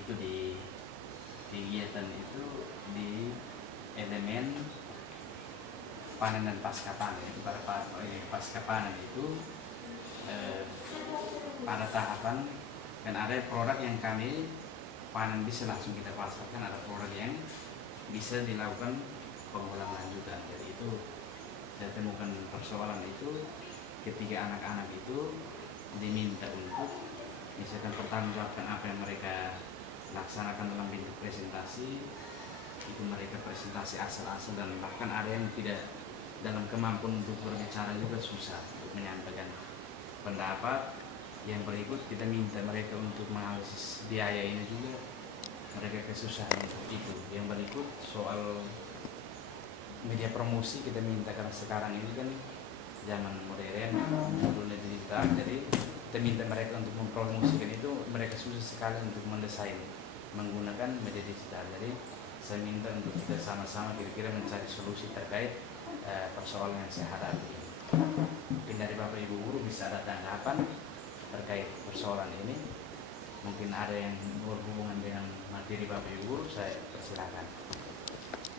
itu di kegiatan itu di elemen panen dan pasca panen. Pada pasca panen itu pada tahapan dan ada produk yang kami panen bisa langsung kita pasarkan, ada produk yang bisa dilakukan pengulang lanjutan. Jadi itu saya temukan persoalan itu ketika anak-anak itu diminta untuk misalkan pertanggungjawabkan apa yang mereka laksanakan dalam bentuk presentasi, itu mereka presentasi asal-asal dan bahkan ada yang tidak dalam kemampuan untuk berbicara juga susah untuk menyampaikan pendapat. Yang berikut kita minta mereka untuk menganalisis biaya ini juga, mereka kesusahan untuk itu. Yang berikut soal media promosi kita minta, karena sekarang ini kan zaman modern, dunia digital, jadi kita minta mereka untuk mempromosikan itu, mereka susah sekali untuk mendesain menggunakan media digital. Jadi saya minta untuk kita sama-sama kira-kira mencari solusi terkait persoalan yang saya hadapi. Mungkin dari Bapak Ibu Guru bisa ada tanggapan terkait persoalan ini. Mungkin ada yang berhubungan dengan materi Bapak Ibu Guru, saya persilakan.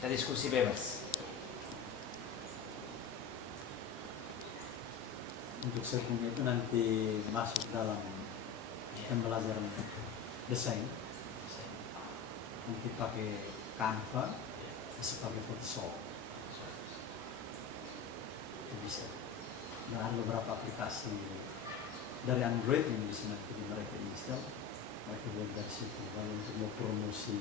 Kita diskusi bebas. Untuk setting itu nanti masuk dalam pembelajaran desain, nanti pakai Canva, bisa pakai Photoshop, itu bisa. Dan ada beberapa aplikasi dari Android yang bisa nanti mereka install, mereka buat dari situ. Lalu untuk mau promosi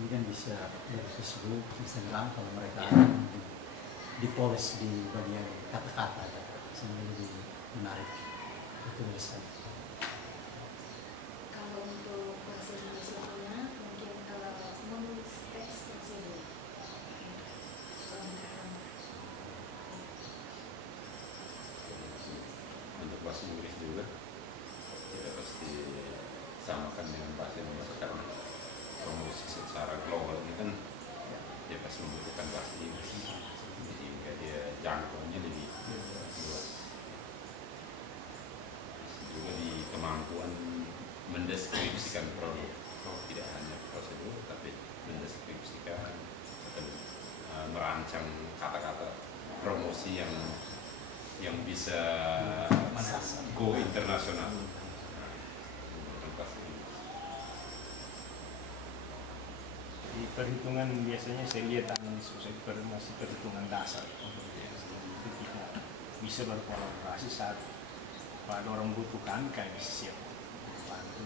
ini kan bisa dari Facebook, Instagram, kalau mereka dipoles di bagian kata-kata, sehingga lebih menarik. Itu dari saya. Kalau untuk prosedur soalnya mungkin menulis teks prosedur. Untuk bahasa Inggris juga kita pasti samakan dengan bahasa Indonesia, karena promosi secara global ini kan dia pasti membutuhkan bahasa Inggris, sehingga dia jangkauannya lebih luas. Juga di kemampuan mendeskripsikan produk, tidak hanya prosedur tapi mendeskripsikan dan merancang kata-kata promosi yang bisa go internasional. Di perhitungan biasanya saya lihat masih perhitungan dasar. Itu kita bisa berkolaborasi saat pada orang butuhkan, kayak bisa siap bantu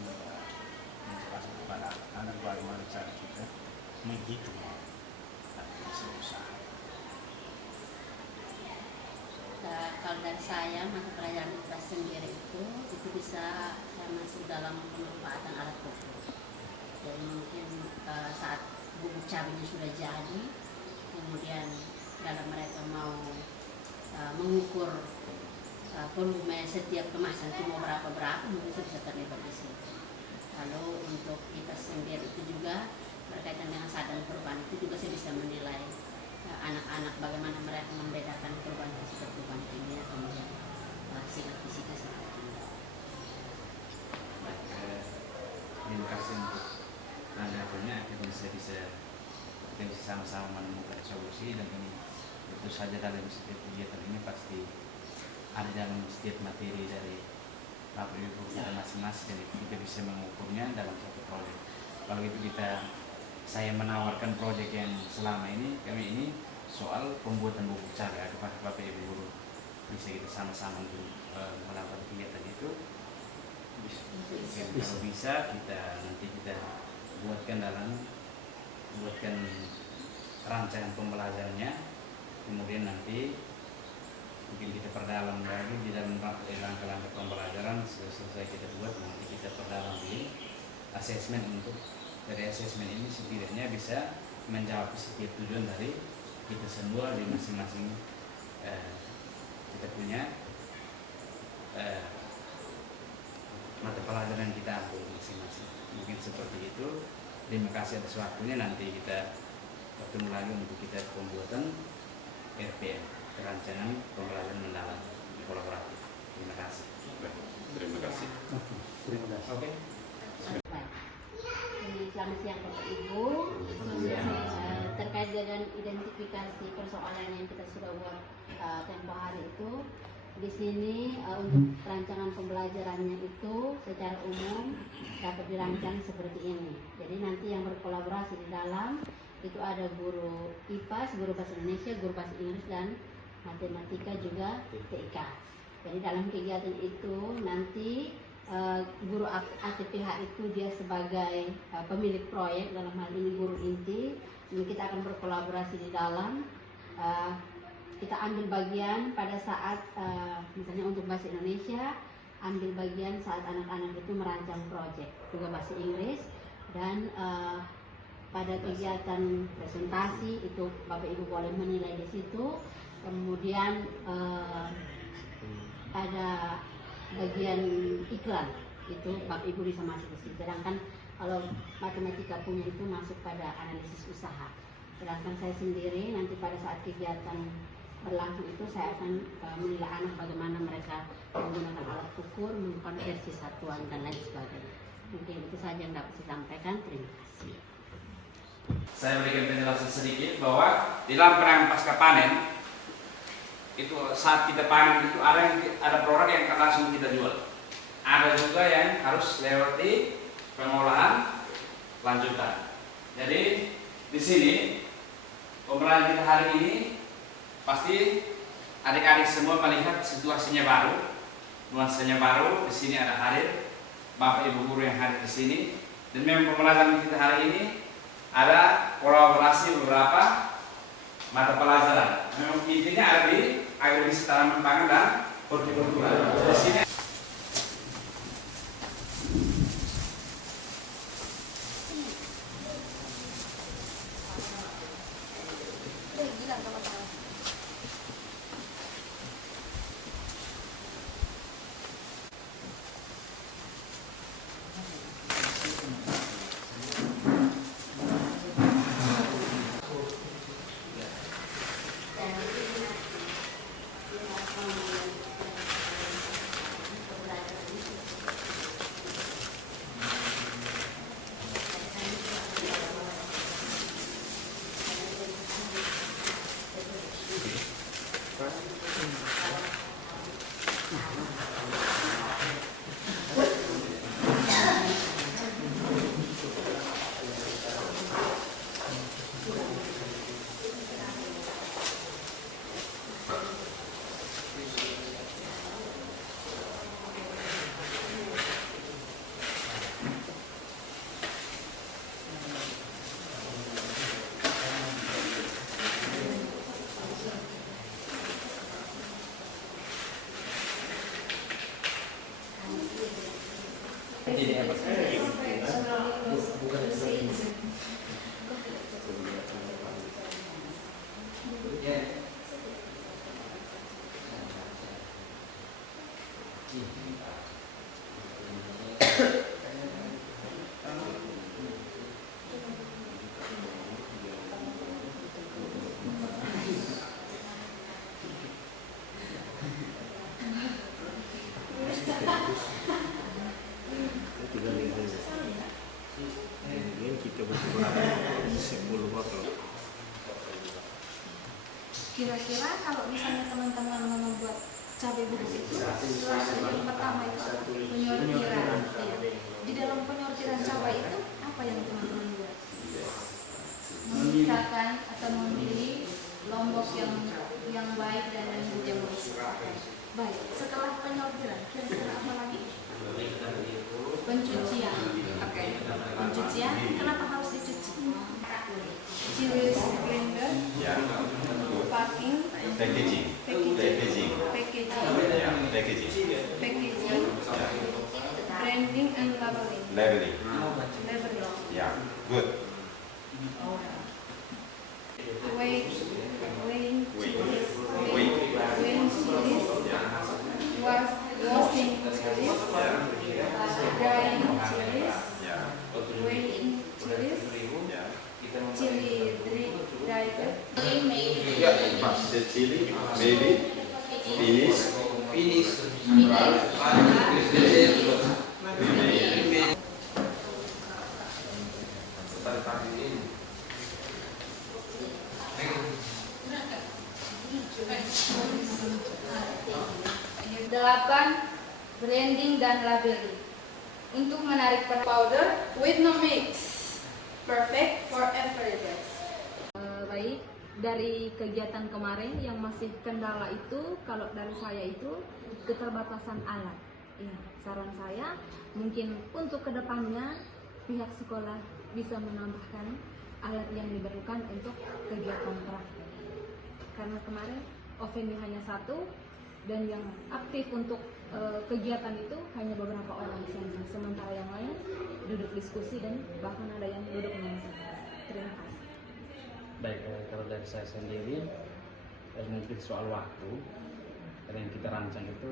menjelaskan kepada anak bagaimana cara kita menghitung dan bisa usaha. Kalau dari saya, mata pelajaran literasi sendiri itu bisa saya masuk dalam pemanfaatan alat ukur. Jadi mungkin saat bubuk cabenya sudah jadi, kemudian dalam mereka mau mengukur volume setiap kemasan itu mau berapa, mungkin itu bisa terlibat di situ. Lalu untuk kita sendiri itu juga berkaitan dengan sadar perubahan itu juga saya bisa menilai anak-anak bagaimana mereka membedakan perubahan fisik dan perubahan kimia, kemudian sifat fisiknya seperti ini. Terima kasih untuk tanggapannya. Akhirnya saya bisa sama-sama menemukan solusi, dan ini tentu saja dalam setiap kegiatan ini pasti ada dalam setiap materi dari Bapak Ibu kita masing-masing, dan kita bisa mengukurnya dalam satu proyek. Kalau itu saya menawarkan proyek yang selama ini kami ini soal pembuatan buku cara kepada Bapak Ibu Guru, bisa kita sama-sama untuk melakukan kegiatan itu. Kalau bisa nanti kita buatkan rancangan pembelajarannya, kemudian nanti mungkin kita perdalam lagi di dalam langkah-langkah pembelajaran. Selesai kita buat, nanti kita perdalam di asesmen. Untuk dari asesmen ini setidaknya bisa menjawab setiap tujuan dari kita semua di masing-masing kita punya mata pelajaran kita ambil masing-masing. Mungkin seperti itu. Terima kasih atas waktunya. Nanti kita bertemu lagi untuk kita pembuatan RPM, rancangan pembelajaran mendalam kolaboratif. Terima kasih. Terima kasih. Terima kasih. Oke. selamat siang Bapak Ibu. Terkait dengan identifikasi persoalan yang kita sudah buat tempo hari itu, di sini untuk rancangan pembelajarannya itu secara umum dapat dirancang seperti ini. Jadi nanti yang berkolaborasi di dalam itu ada guru IPA, guru bahasa Indonesia, guru bahasa Inggris dan matematika juga TIK. Jadi dalam kegiatan itu nanti guru ATPH itu dia sebagai pemilik proyek, dalam hal ini guru inti. Ini kita akan berkolaborasi di dalam. Kita ambil bagian pada saat misalnya untuk bahasa Indonesia, ambil bagian saat anak-anak itu merancang proyek, juga bahasa Inggris, dan pada kegiatan presentasi itu Bapak Ibu boleh menilai di situ. Kemudian ada bagian iklan itu Bapak Ibu bisa masuk ke situ. Sedangkan kalau matematika punya itu masuk pada analisis usaha. Sedangkan saya sendiri nanti pada saat kegiatan berlangsung itu saya akan menilai anak bagaimana mereka menggunakan alat ukur, mengkonversi satuan dan lain sebagainya. Mungkin itu saja yang dapat saya sampaikan. Terima kasih. Saya berikan penjelasan sedikit bahwa di dalam penanganan pasca panen itu saat kita panen itu ada produk yang langsung kita jual. Ada juga yang harus lewati pengolahan lanjutan. Jadi di sini pembelajaran kita hari ini pasti adik-adik semua melihat situasinya baru, nuansanya baru. Di sini ada hadir Bapak Ibu guru yang hadir di sini, dan memang pembelajaran kita hari ini ada kolaborasi beberapa mata pelajaran. Memang intinya ada di agresi tanaman pangan dan hortikultura. Di sini kira-kira kalau misalnya teman-teman mau membuat cabai bubuk itu, yang pertama itu penyortiran. Di dalam penyortiran cabai itu apa yang teman-teman buat? Memisahkan atau memilih lombok yang baik dan yang buruk. Baik, setelah penyortiran kira-kira apa lagi? Pencucian. Oke. Pencucian, kenapa harus dicuci? Chilies blender. Ya. Packing, Packaging. branding and labeling. Labeling. Yeah, good. Weighing chilies, washing chilies, drying chilies, Yeah. weighing chilies, Yeah. chili dried. The chili, maybe finish. melakukan branding dan labeling untuk menarik Powder with no mix, perfect for everyday. Baik, dari kegiatan kemarin yang masih kendala itu, kalau dari saya itu keterbatasan alat. Ya, saran saya mungkin untuk kedepannya pihak sekolah bisa menambahkan alat yang diperlukan untuk kegiatan praktik. Karena kemarin venue hanya satu dan yang aktif untuk kegiatan itu hanya beberapa orang saja, sementara yang lain duduk diskusi dan bahkan ada yang duduk menonton. Terima kasih. Baik, kalau dari saya sendiri mungkin soal waktu, karena yang kita rancang itu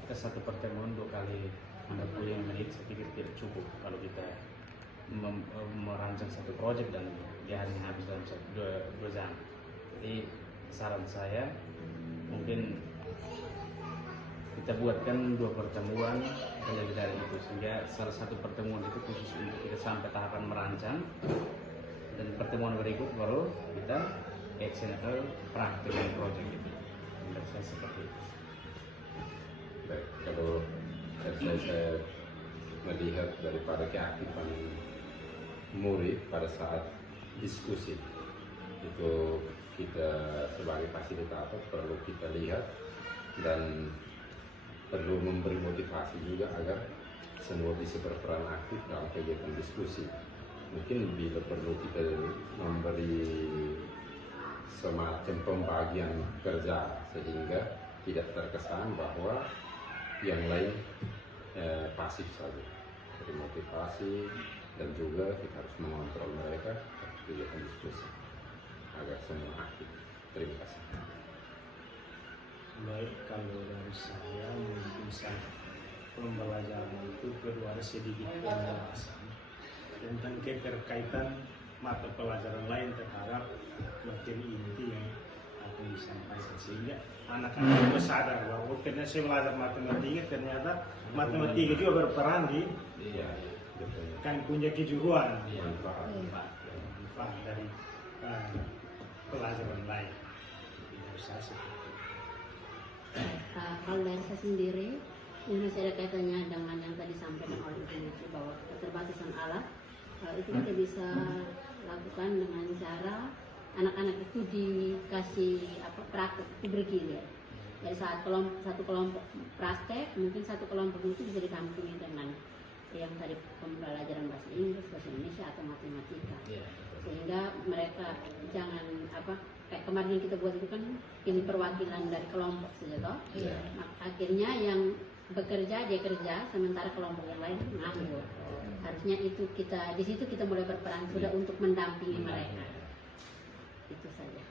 kita satu pertemuan 2 kali 45 menit, saya pikir tidak cukup kalau kita merancang satu proyek dan dia hanya habis dalam 2 jam. Jadi saran saya mungkin kita buatkan 2 pertemuan lebih dari itu, sehingga salah satu pertemuan itu khusus untuk kita sampai tahapan merancang, dan pertemuan berikut baru kita action atau praktik proyek itu. Menurut saya seperti itu. Baik, kalau saya melihat daripada keaktifan murid pada saat diskusi itu, kita sebagai fasilitator perlu kita lihat dan perlu memberi motivasi juga agar semua bisa berperan aktif dalam kegiatan diskusi. Mungkin bila perlu kita memberi semacam pembagian kerja sehingga tidak terkesan bahwa yang lain pasif saja. Jadi motivasi dan juga kita harus mengontrol mereka kegiatan diskusi agar semua aktif. Terima kasih. Baik, kalau dari saya mungkin pembelajaran itu perlu ada sedikit penjelasan tentang keterkaitan mata pelajaran lain terhadap materi inti yang akan disampaikan, sehingga anak-anak itu sadar bahwa karena saya belajar matematika, ternyata matematika juga berperan di kan punya kejuruan manfaat dari pelajaran lain. Kalau dari saya sendiri, ini masih ada kaitannya dengan yang tadi disampaikan oleh Ibu Niti bahwa keterbatasan alat itu kita bisa lakukan dengan cara anak-anak itu dikasih praktek itu bergilir. Jadi satu kelompok praktek, mungkin satu kelompok itu bisa didampingi dengan yang tadi pembelajaran bahasa Inggris, bahasa Indonesia atau matematika, sehingga mereka jangan kayak kemarin yang kita buat itu kan ini perwakilan dari kelompok saja toh. Akhirnya yang bekerja dia kerja, sementara kelompok yang lain nganggur. Harusnya itu kita di situ kita mulai berperan sudah untuk mendampingi mereka. Itu saja.